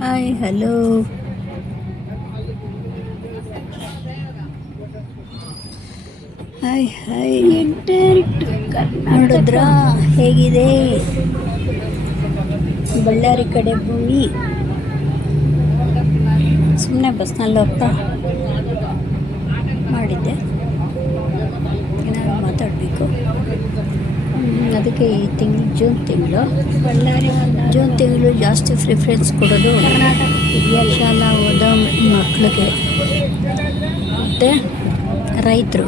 Hi hello. Hi hi internet ನೋಡಿದ್ರ ಹೇಗಿದೆ ಬಳ್ಳಾರಿ ಕಡೆ ಭೂಮಿ. ಸುಮ್ಮನೆ ಬಸ್ನಲ್ಲಿ ಹೋಗ್ತಾ ಮಾಡಿದ್ದೆ, ಏನಾದ್ರು ಮಾತಾಡಬೇಕು. ಅದಕ್ಕೆ ಈ ತಿಂಗಳು ಜೂನ್ ತಿಂಗಳು ಜಾಸ್ತಿ ಪ್ರಿಫರೆನ್ಸ್ ಕೊಡೋದು ಶಾಲಾ ಓದೋ ಮಕ್ಕಳಿಗೆ ಮತ್ತು ರೈತರು.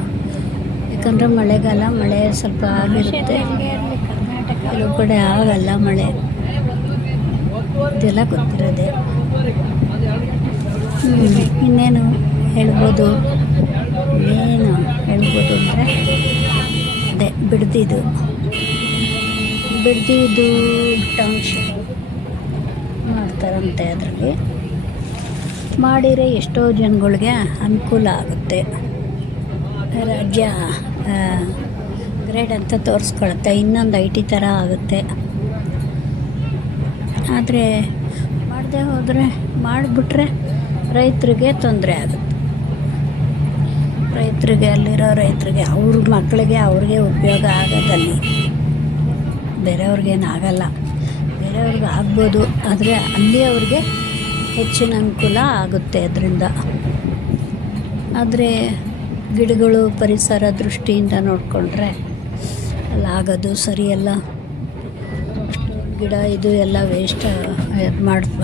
ಯಾಕಂದರೆ ಮಳೆಗಾಲ, ಮಳೆ ಸ್ವಲ್ಪ ಆಗಿರುತ್ತೆ, ಕೆಲವು ಕಡೆ ಆಗಲ್ಲ ಮಳೆ, ಇದೆಲ್ಲ ಗೊತ್ತಿರೋದೆ. ಇನ್ನೇನು ಹೇಳ್ಬೋದು ಅಂದರೆ ಅದೇ ಬಿಡ್ದಿದ್ದು ಟೌನ್ಶಿಪ್ ಮಾಡ್ತಾರಂತೆ. ಅದರಲ್ಲಿ ಮಾಡಿದರೆ ಎಷ್ಟೋ ಜನಗಳಿಗೆ ಅನುಕೂಲ ಆಗುತ್ತೆ. ರಾಜ್ಯ ಗ್ರೇಡ್ ಅಂತ ತೋರಿಸ್ಕೊಳುತ್ತೆ, ಇನ್ನೊಂದು IT ಥರ ಆಗುತ್ತೆ. ಆದರೆ ಮಾಡದೆ ಹೋದರೆ, ಮಾಡಿಬಿಟ್ರೆ ರೈತರಿಗೆ ತೊಂದರೆ ಆಗುತ್ತೆ. ಅಲ್ಲಿರೋ ರೈತರಿಗೆ, ಅವ್ರ ಮಕ್ಕಳಿಗೆ, ಅವ್ರಿಗೆ ಉಪಯೋಗ ಆಗೋದಲ್ಲಿ, ಬೇರೆಯವ್ರಿಗೇನು ಆಗಲ್ಲ. ಬೇರೆಯವ್ರಿಗೆ ಆಗ್ಬೋದು, ಆದರೆ ಅಲ್ಲಿ ಅವ್ರಿಗೆ ಹೆಚ್ಚಿನ ಅನುಕೂಲ ಆಗುತ್ತೆ ಅದರಿಂದ. ಆದರೆ ಗಿಡಗಳು ಪರಿಸರ ದೃಷ್ಟಿಯಿಂದ ನೋಡಿಕೊಂಡ್ರೆ ಅಲ್ಲಾಗೋದು ಸರಿಯಲ್ಲ. ಗಿಡ ಇದು ಎಲ್ಲ ವೇಸ್ಟ್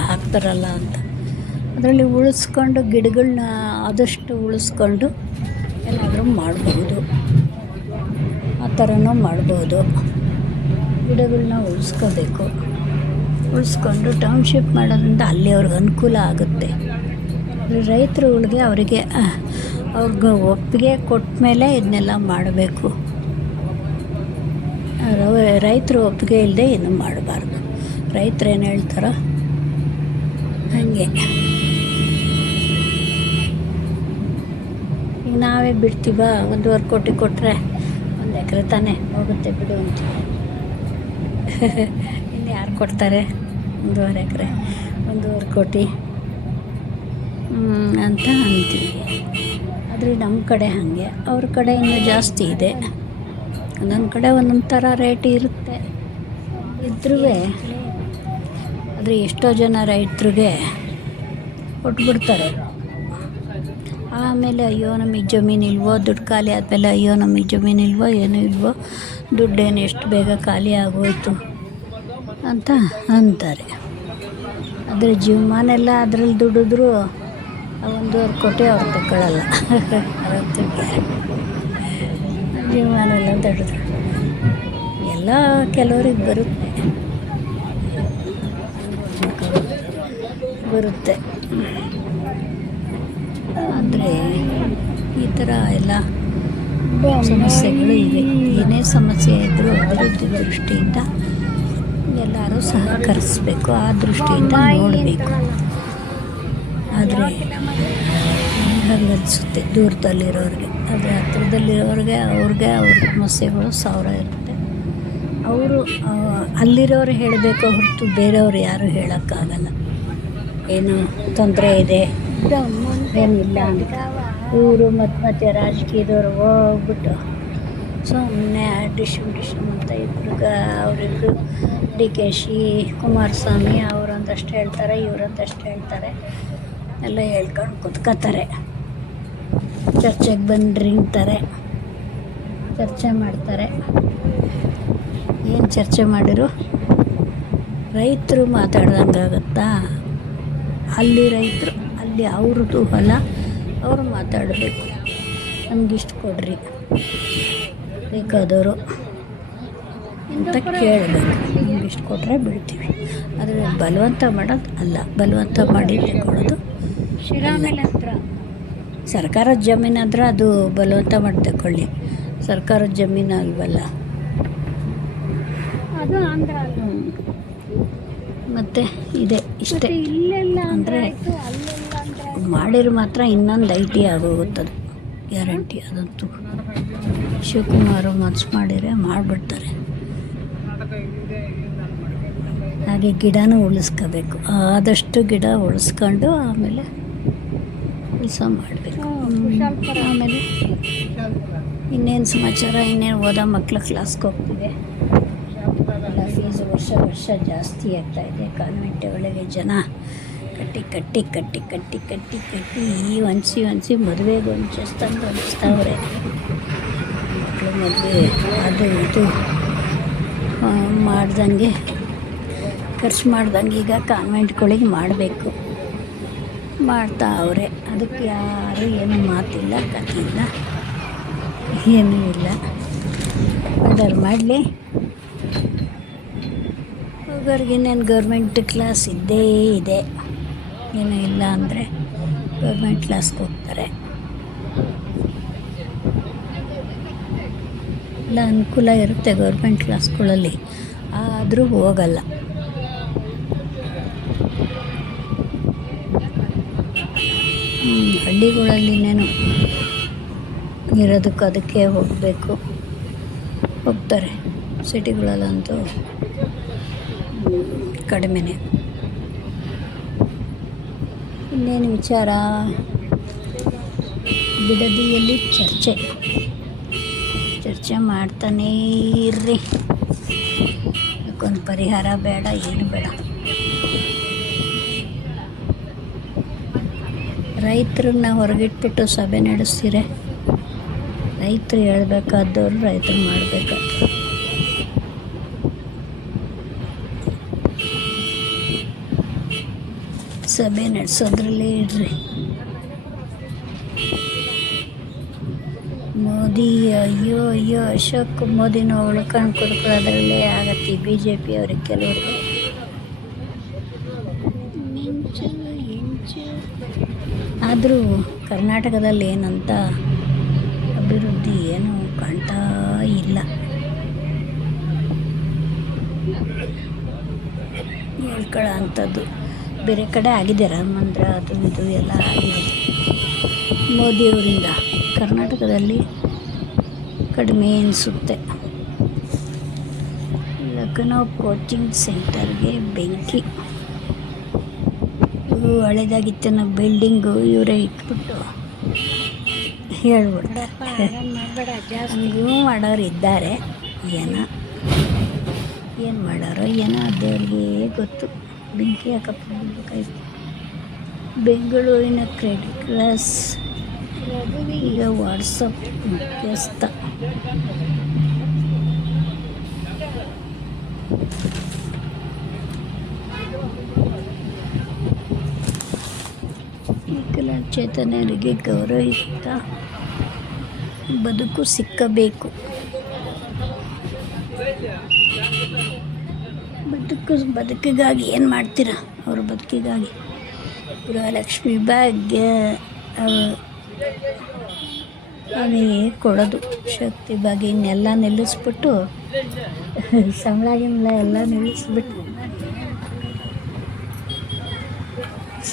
ಹಾಕ್ತಾರಲ್ಲ ಅಂತ, ಅದರಲ್ಲಿ ಉಳಿಸ್ಕೊಂಡು ಗಿಡಗಳನ್ನ ಆದಷ್ಟು ಉಳಿಸ್ಕೊಂಡು ಏನಾದರೂ ಮಾಡಬಹುದು. ಆ ಥರನೂ ಮಾಡ್ಬೋದು. ಗಿಡಗಳನ್ನ ಉಳಿಸ್ಕೊಂಡು ಟೌನ್ಶಿಪ್ ಮಾಡೋದ್ರಿಂದ ಅಲ್ಲಿ ಅವ್ರಿಗೆ ಅನುಕೂಲ ಆಗುತ್ತೆ. ರೈತರುಗಳಿಗೆ ಅವ್ರಿಗೆ ಒಪ್ಪಿಗೆ ಕೊಟ್ಟ ಮೇಲೆ ಇದನ್ನೆಲ್ಲ ಮಾಡಬೇಕು. ರೈತರು ಒಪ್ಪಿಗೆ ಇಲ್ಲದೆ ಏನು ಮಾಡಬಾರ್ದು. ರೈತರು ಏನು ಹೇಳ್ತಾರೋ ಹಾಗೆ. ಈಗ ನಾವೇ ಬಿಡ್ತೀವ, 1.5 ಕೋಟಿ ಕೊಟ್ಟರೆ 1 ಎಕರೆ ತಾನೇ ಹೋಗುತ್ತೆ ಬಿಡು ಅಂತೀವಿ. ಇನ್ನು ಯಾರು ಕೊಡ್ತಾರೆ 1.5 ಎಕರೆ 1.5 ಕೋಟಿ ಅಂತ ಅಂತೀವಿ. ಆದರೆ ನಮ್ಮ ಕಡೆ ಹಾಗೆ, ಅವ್ರ ಕಡೆ ಇನ್ನೂ ಜಾಸ್ತಿ ಇದೆ. ಒಂದೊಂದು ಕಡೆ ಒಂದೊಂದು ಥರ ರೇಟ್ ಇರುತ್ತೆ ಇದ್ರೂ. ಆದರೆ ಎಷ್ಟೋ ಜನ ರೈತರಿಗೆ ಕೊಟ್ಬಿಡ್ತಾರೆ. ಆಮೇಲೆ ಅಯ್ಯೋ ನಮಗೆ ಜಮೀನಿಲ್ವೋ, ದುಡ್ಡು ಖಾಲಿ ಆದಮೇಲೆ ಅಯ್ಯೋ ನಮಗೆ ಜಮೀನಿಲ್ವೋ, ಏನೂ ಇಲ್ವೋ, ದುಡ್ಡೇನು ಎಷ್ಟು ಬೇಗ ಖಾಲಿ ಆಗೋಯ್ತು ಅಂತ ಅಂತಾರೆ. ಆದರೆ ಜೀವಮಾನೆಲ್ಲ ಅದರಲ್ಲಿ ದುಡಿದ್ರು 1.5 ಕೋಟಿ ಅವ್ರು ತಗೊಳ್ಳಲ್ಲ. ರೈತರಿಗೆ ಜೀವಮಾನೆಲ್ಲ ದುಡಿದ್ರು ಎಲ್ಲ ಕೆಲವ್ರಿಗೆ ಬರುತ್ತೆ. ಆದರೆ ಈ ಥರ ಎಲ್ಲ ಸಮಸ್ಯೆಗಳು ಇವೆ. ಏನೇ ಸಮಸ್ಯೆ ಇದ್ದರೂ ಅಭಿವೃದ್ಧಿ ದೃಷ್ಟಿಯಿಂದ ಎಲ್ಲರೂ ಸಹಕರಿಸಬೇಕು, ಆ ದೃಷ್ಟಿಯಿಂದ ನೋಡಬೇಕು. ಆದರೆ ಹಾಗನ್ನಿಸುತ್ತೆ ದೂರದಲ್ಲಿರೋರಿಗೆ. ಆದರೆ ಹತ್ರದಲ್ಲಿರೋರಿಗೆ ಅವ್ರ ಸಮಸ್ಯೆಗಳು 1000 ಇರುತ್ತೆ. ಅವರು ಅಲ್ಲಿರೋರು ಹೇಳಬೇಕು ಹೊರತು ಬೇರೆಯವ್ರು ಯಾರೂ ಹೇಳೋಕ್ಕಾಗಲ್ಲ. ಏನು ತೊಂದರೆ ಇದೆ ಏನಿಲ್ಲ ಅಂತ ಇವರು ಮತ್ತೆ ರಾಜಕೀಯದವರು ಹೋಗ್ಬಿಟ್ಟು ಸುಮ್ಮನೆ ಡಿಶಮ್ ಅಂತ ಅವರಿಬ್ಬರು DK ಕುಮಾರಸ್ವಾಮಿ ಅವರೊಂದಷ್ಟು ಹೇಳ್ತಾರೆ, ಇವರೊಂದಷ್ಟು ಹೇಳ್ತಾರೆ, ಎಲ್ಲ ಹೇಳ್ಕೊಂಡು ಕುತ್ಕೋತಾರೆ. ಚರ್ಚೆಗೆ ಬಂದ್ರಿ ಅಂತಾರೆ, ಚರ್ಚೆ ಮಾಡ್ತಾರೆ. ಏನು ಚರ್ಚೆ ಮಾಡಿರು ರೈತರು ಮಾತಾಡ್ದಂಗಾಗತ್ತಾ? ಅಲ್ಲಿ ರೈತರು, ಅಲ್ಲಿ ಅವ್ರದ್ದು ಹೊಲ, ಅವರು ಮಾತಾಡಬೇಕು. ನಮಗಿಷ್ಟು ಕೊಡ್ರಿ ಬೇಕಾದವರು ಅಂತ ಕೇಳಬೇಕು. ನಮಗಿಷ್ಟು ಕೊಟ್ಟರೆ ಬಿಡ್ತೀವಿ. ಆದರೆ ಬಲವಂತ ಮಾಡೋದು ಅಲ್ಲ, ಬಲವಂತ ಮಾಡಿ ತಗೊಳ್ಳೋದು ಸರ್ಕಾರದ ಜಮೀನಾದ್ರೆ ಅದು ಬಲವಂತ ಮಾಡಿ ತಗೊಳ್ಳಿ. ಸರ್ಕಾರದ ಜಮೀನು ಅಲ್ವಲ್ಲ ಅದು. ಆಂಧ್ರ ಮತ್ತು ಇದೆ ಇಷ್ಟೇ. ಅಂದರೆ ಮಾಡಿರು ಮಾತ್ರ ಇನ್ನೊಂದು IT ಆಗೋಗುತ್ತದು ಗ್ಯಾರಂಟಿ. ಅದಂತೂ ಶಿವಕುಮಾರ್ ಮನ್ಸು ಮಾಡಿದರೆ ಮಾಡಿಬಿಡ್ತಾರೆ. ಹಾಗೆ ಗಿಡನೂ ಉಳಿಸ್ಕೋಬೇಕು, ಆದಷ್ಟು ಗಿಡ ಉಳಿಸ್ಕೊಂಡು ಆಮೇಲೆ ಕೆಲಸ ಮಾಡಬೇಕು. ಆಮೇಲೆ ಇನ್ನೇನು ಸಮಾಚಾರ, ಇನ್ನೇನು ಓದೋ ಮಕ್ಕಳು ಕ್ಲಾಸ್ಗೆ ಹೋಗ್ತಿದೆ. ಎಲ್ಲ ಫೀಸು ವರ್ಷ ಜಾಸ್ತಿ ಆಗ್ತಾಯಿದೆ. ಕಾನ್ವೆಂಟ್ ಒಳಗೆ ಜನ ಕಟ್ಟಿ ಹೊಂಚಿ ಮದುವೆಗೆ ಹೊಂಚಿಸ್ತಾವ್ರೆ. ಮಕ್ಕಳು ಮದುವೆ ಅದು ಇದು ಮಾಡ್ದಂಗೆ ಖರ್ಚು ಮಾಡ್ದಂಗೆ ಈಗ ಕಾನ್ವೆಂಟ್ಗಳಿಗೆ ಮಾಡಬೇಕು, ಮಾಡ್ತಾವ್ರೆ. ಅದಕ್ಕೆ ಯಾರೂ ಏನು ಮಾತಿಲ್ಲ, ಕಥೆಯಿಲ್ಲ, ಏನೂ ಇಲ್ಲ. ಆರ್ಡರ್ ಮಾಡಲಿ. ಹೋಗೋರಿಗೆ ಇನ್ನೇನು ಗೌರ್ಮೆಂಟ್ ಕ್ಲಾಸ್ ಇದ್ದೇ ಇದೆ, ಏನೂ ಇಲ್ಲ ಅಂದರೆ ಗೌರ್ಮೆಂಟ್ ಕ್ಲಾಸ್ಗೆ ಹೋಗ್ತಾರೆ. ಎಲ್ಲ ಅನುಕೂಲ ಇರುತ್ತೆ ಗೌರ್ಮೆಂಟ್ ಕ್ಲಾಸ್ಗಳಲ್ಲಿ, ಆದರೂ ಹೋಗಲ್ಲ. ಹಳ್ಳಿಗಳಲ್ಲಿ ಇನ್ನೇನು ಇರೋದಕ್ಕೆ ಅದಕ್ಕೆ ಹೋಗ್ತಾರೆ. ಸಿಟಿಗಳಲ್ಲಂತೂ ಕಡಿಮೆನೇ. ಇನ್ನೇನು ವಿಚಾರ, ಬಿಡದಿಯಲ್ಲಿ ಚರ್ಚೆ ಮಾಡ್ತಾನೇ ಇರ್ರಿ. ಅದಕ್ಕೊಂದು ಪರಿಹಾರ ಬೇಡ, ಏನು ಬೇಡ. ರೈತರನ್ನ ಹೊರಗಿಟ್ಬಿಟ್ಟು ಸಭೆ ನಡೆಸ್ತೀರೆ. ರೈತರು ಹೇಳ್ಬೇಕಾದವ್ರು ರೈತರು ಮಾಡಬೇಕಾದ್ರು. ಸಭೆ ನಡೆಸೋದ್ರಲ್ಲೇ ಇರ್ರಿ. ಮೋದಿ ಅಯ್ಯೋ ಅಶೋಕ್ ಮೋದಿನ ಉಳ್ಕೊಂಡು ಕೊಡ್ಕೊಳ್ಳೋದ್ರಲ್ಲೇ ಆಗತ್ತೆ. BJP ಅವ್ರಿಗೆ ಕೆಲವ್ರಿಗೆ ಆದರೂ ಕರ್ನಾಟಕದಲ್ಲಿ ಏನಂತ ಅಭಿವೃದ್ಧಿ ಏನೂ ಕಾಣ್ತಾ ಇಲ್ಲ. ಹೇಳ್ಕೊಳ್ಳೋ ಅಂಥದ್ದು ಬೇರೆ ಕಡೆ ಆಗಿದೆ, ರಾಮ ಮಂದಿರ ಅದು ಇದು ಎಲ್ಲ ಆಗಿದೆ ಮೋದಿಯವರಿಂದ. ಕರ್ನಾಟಕದಲ್ಲಿ ಕಡಿಮೆ ಅನಿಸುತ್ತೆ. ಲಖನೌ ಕೋಚಿಂಗ್ ಸೆಂಟರ್ಗೆ ಬೆಂಕಿ. ಇವು ಹಳೆದಾಗಿತ್ತನ ಬಿಲ್ಡಿಂಗು ಇವರೇ ಇಟ್ಬಿಟ್ಟು ಹೇಳ್ಬಿಡ್ತಾರೆ. ಹಂಗೂ ಮಾಡೋರು ಇದ್ದಾರೆ, ಏನು ಮಾಡೋರೋ ಏನೋ ದೇವ್ರಿಗೆ ಗೊತ್ತು. ಬೆಂಕಿ ಯಾಕಪ್ಪ ಬಿಡ್ಬೇಕಾಯ್ತು. ಬೆಂಗಳೂರಿನ ಕ್ರೆಡಿಟ್ ಕ್ಲಾಸ್ ಈಗ ವಾಟ್ಸಪ್ ಮುಖ್ಯಸ್ಥ. ವಿಕಲಚೇತನರಿಗೆ ಗೌರವಯುತ ಬದುಕು ಸಿಕ್ಕಬೇಕು. ಬದುಕಿಗಾಗಿ ಏನು ಮಾಡ್ತೀರಾ? ಅವ್ರ ಬದುಕಿಗಾಗಿ ಗೃಹಲಕ್ಷ್ಮಿ ಭಾಗ್ಯ ಅವೇ ಕೊಡೋದು. ಶಕ್ತಿ ಭಾಗ್ಯ ಇನ್ನೆಲ್ಲ ನಿಲ್ಲಿಸ್ಬಿಟ್ಟು, ಸಂಬಳ ಎಲ್ಲ ನಿಲ್ಲಿಸ್ಬಿಟ್ಟು,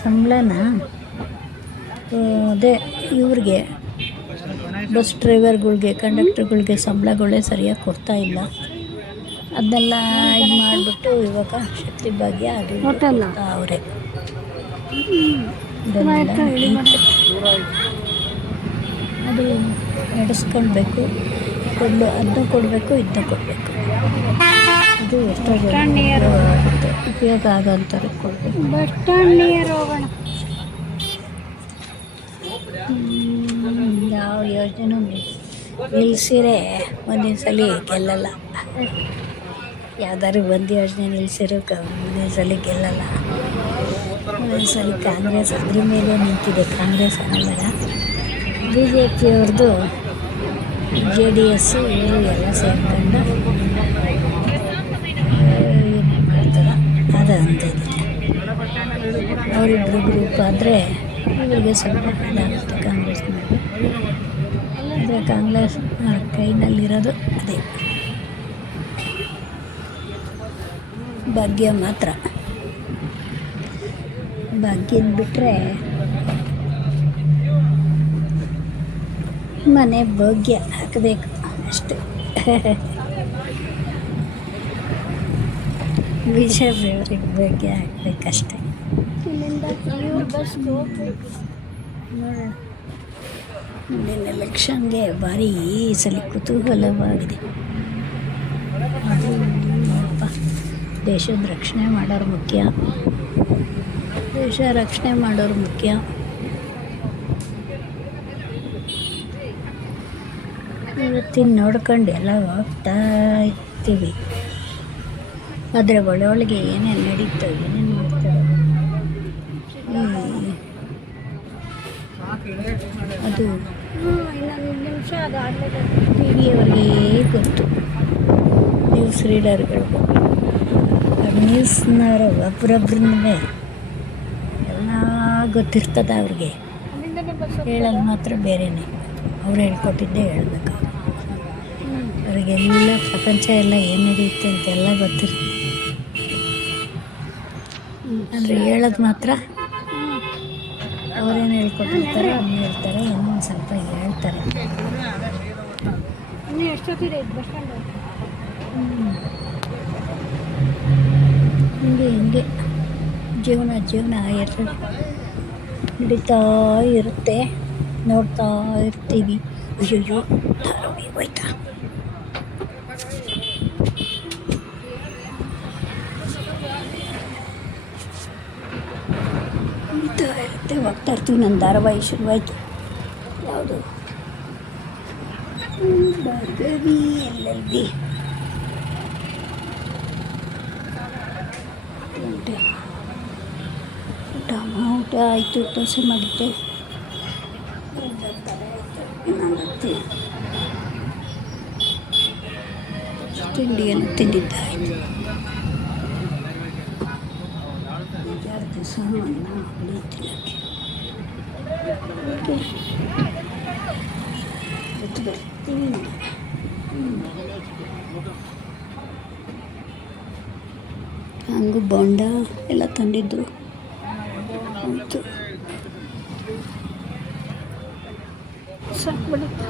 ಸಂಬಳನ ಅದೇ ಇವ್ರಿಗೆ ಬಸ್ ಡ್ರೈವರ್ಗಳ್ಗೆ, ಕಂಡಕ್ಟರ್ಗಳ್ಗೆ ಸಂಬಳಗಳೇ ಸರಿಯಾಗಿ ಕೊಡ್ತಾಯಿಲ್ಲ. ಅದನ್ನೆಲ್ಲ ಇದು ಮಾಡಿಬಿಟ್ಟು ಇವಾಗ ಶಕ್ತಿ ಭಾಗ್ಯ ಅದು ಅವರೇ ಅದು ನಡೆಸ್ಕೊಳ್ಬೇಕು. ಅದನ್ನು ಕೊಡಬೇಕು, ಇದನ್ನ ಕೊಡಬೇಕು. ಅದು ಎಷ್ಟೋ ಉಪಯೋಗ ಆಗೋಂಥವ್ರಿಗೆ ಕೊಡಬೇಕು. ಬಸ್ ಸ್ಟ್ಯಾಂಡ್ ನಿಯರ್ ಹೋಗೋಣ. ಯಾವ ಯೋಜನೆ ನಿಲ್ಲಿಸಿರೆ ಮುಂದಿನ ಸಲ ಗೆಲ್ಲಲ್ಲ. ಯಾವ್ದಾದ್ರು ಒಂದು ಯೋಜನೆ ನಿಲ್ಲಿಸಿರೋ ಮುಂದಿನ ಸಲ ಗೆಲ್ಲಲ್ಲ. ಮುಂದಿನ ಸಲ ಕಾಂಗ್ರೆಸ್ ಅದ್ರ ಮೇಲೆ ನಿಂತಿದೆ. ಕಾಂಗ್ರೆಸ್ ಅನ್ನೋಲ್ಲ, BJP ಅವ್ರದ್ದು JDS ಇವರು ಎಲ್ಲ ಸೇರ್ಕೊಂಡು ಏನು ಮಾಡ್ತಾರೆ ಅದು ಅಂತಿದೆ. ಅವರಿಬ್ಬರು ಗ್ರೂಪ್ ಆದರೆ ಇವರಿಗೆ ಸ್ವಲ್ಪ ಇದಾಗುತ್ತೆ ಕಾಂಗ್ರೆಸ್ ಮೇಲೆ. ಆದರೆ ಕಾಂಗ್ರೆಸ್ ಕೈನಲ್ಲಿರೋದು ಅದೇ ಭಾಗ್ಯ ಮಾತ್ರ. ಭಾಗ್ಯದ ಬಿಟ್ಟರೆ ಮನೆ ಭಾಗ್ಯ ಹಾಕಬೇಕು ಅಷ್ಟೆ. ಬಿಜೆಪಿ ಅವ್ರಿಗೆ ಬಗ್ಗೆ ಹಾಕ್ಬೇಕಷ್ಟೆ. ಇಲ್ಲಿಂದ ಇವ್ರ ಬಸ್ ಹೋಗ್ಬೇಕು. ನೋಡೋಣ, ಮುಂದಿನ ಎಲೆಕ್ಷನ್ಗೆ ಭಾರಿ ಈ ಸಲ ಕುತೂಹಲವಾಗಿದೆ. ಅದು ಅಪ್ಪ, ದೇಶದ ರಕ್ಷಣೆ ಮಾಡೋರು ಮುಖ್ಯ, ದೇಶ ರಕ್ಷಣೆ ಮಾಡೋರು ಮುಖ್ಯ. ಇವತ್ತಿನ ನೋಡ್ಕೊಂಡು ಎಲ್ಲ ಹೋಗ್ತಾ ಇರ್ತೀವಿ. ಆದರೆ ಒಳಗೆ ಏನೇನು ನಡೀತೋ, ಏನೇನು ಮಾಡ್ತಾರೆ ಅದು ಇನ್ನೊಂದು ನಿಮಿಷ ಅದು ಆಡಲೇಬೇಕು. ಟಿ ವಿಯವ್ರಿಗೆ ಗೊತ್ತು, ನ್ಯೂಸ್ ರೀಡರ್ಗಳು, ನ್ಯೂಸ್ನವರು ಒಬ್ರೊಬ್ರನ್ನೇ ಎಲ್ಲ ಗೊತ್ತಿರ್ತದೆ ಅವ್ರಿಗೆ. ಅಲ್ಲಿಂದನೇ ಬಸ್ ಹೇಳೋದು ಮಾತ್ರ ಬೇರೆಯೇ, ಅವ್ರು ಹೇಳ್ಕೊಟ್ಟಿದ್ದೇ ಹೇಳ್ಬೇಕು. ಅವರಿಗೆಲ್ಲ ಪ್ರಪಂಚ ಎಲ್ಲ ಏನು ನಡೆಯುತ್ತೆ ಅಂತೆಲ್ಲ ಗೊತ್ತಿರುತ್ತೆ, ಅಂದರೆ ಹೇಳೋದು ಮಾತ್ರ ಅವ್ರೇನು ಹೇಳ್ಕೊಟ್ಟಿರ್ತಾರೆ ಅದನ್ನ ಹೇಳ್ತಾರೆ, ಇನ್ನೊಂದು ಸ್ವಲ್ಪ ಹೇಳ್ತಾರೆ. ಇನ್ನೂ ಎಷ್ಟೊತ್ತಿದೆ ಇದು ಬಸ್ ಸ್ಟ್ಯಾಂಡ್? ಹಿಂಗೆ ಜೀವನ ಎಲ್ಲ ನಡೀತಾ ಇರುತ್ತೆ, ನೋಡ್ತಾ ಇರ್ತೀವಿ. ಅಯ್ಯೋ ಧಾರಾವಾಹಿ ಹೋಯ್ತಾ, ಹೋಗ್ತಾ ಇರ್ತೀವಿ. ನನ್ನ ಧಾರಾವಾಹಿ ಶುರುವಾಯಿತು. ಯಾವುದು? ಭಾರ್ಗವಿ LLB. ಊಟ ಆಯಿತು, ದೋಸೆ ಮಾಡಿದ್ದೆ, ತಿಂಡಿಯನ್ನು ತಿಂದಿದ್ದಾಯಿತು. 2 ದಿವಸ ಅನ್ನ ಹುಳಿ ತಿನ್ನೋಕ್ಕೆ ಬರ್ತೀವಿ. ಹಂಗು ಬೋಂಡ ಎಲ್ಲ ತಂದಿದ್ರು, ಆಯಿತು. ಸಾಕು ಬಿಡುತ್ತೆ.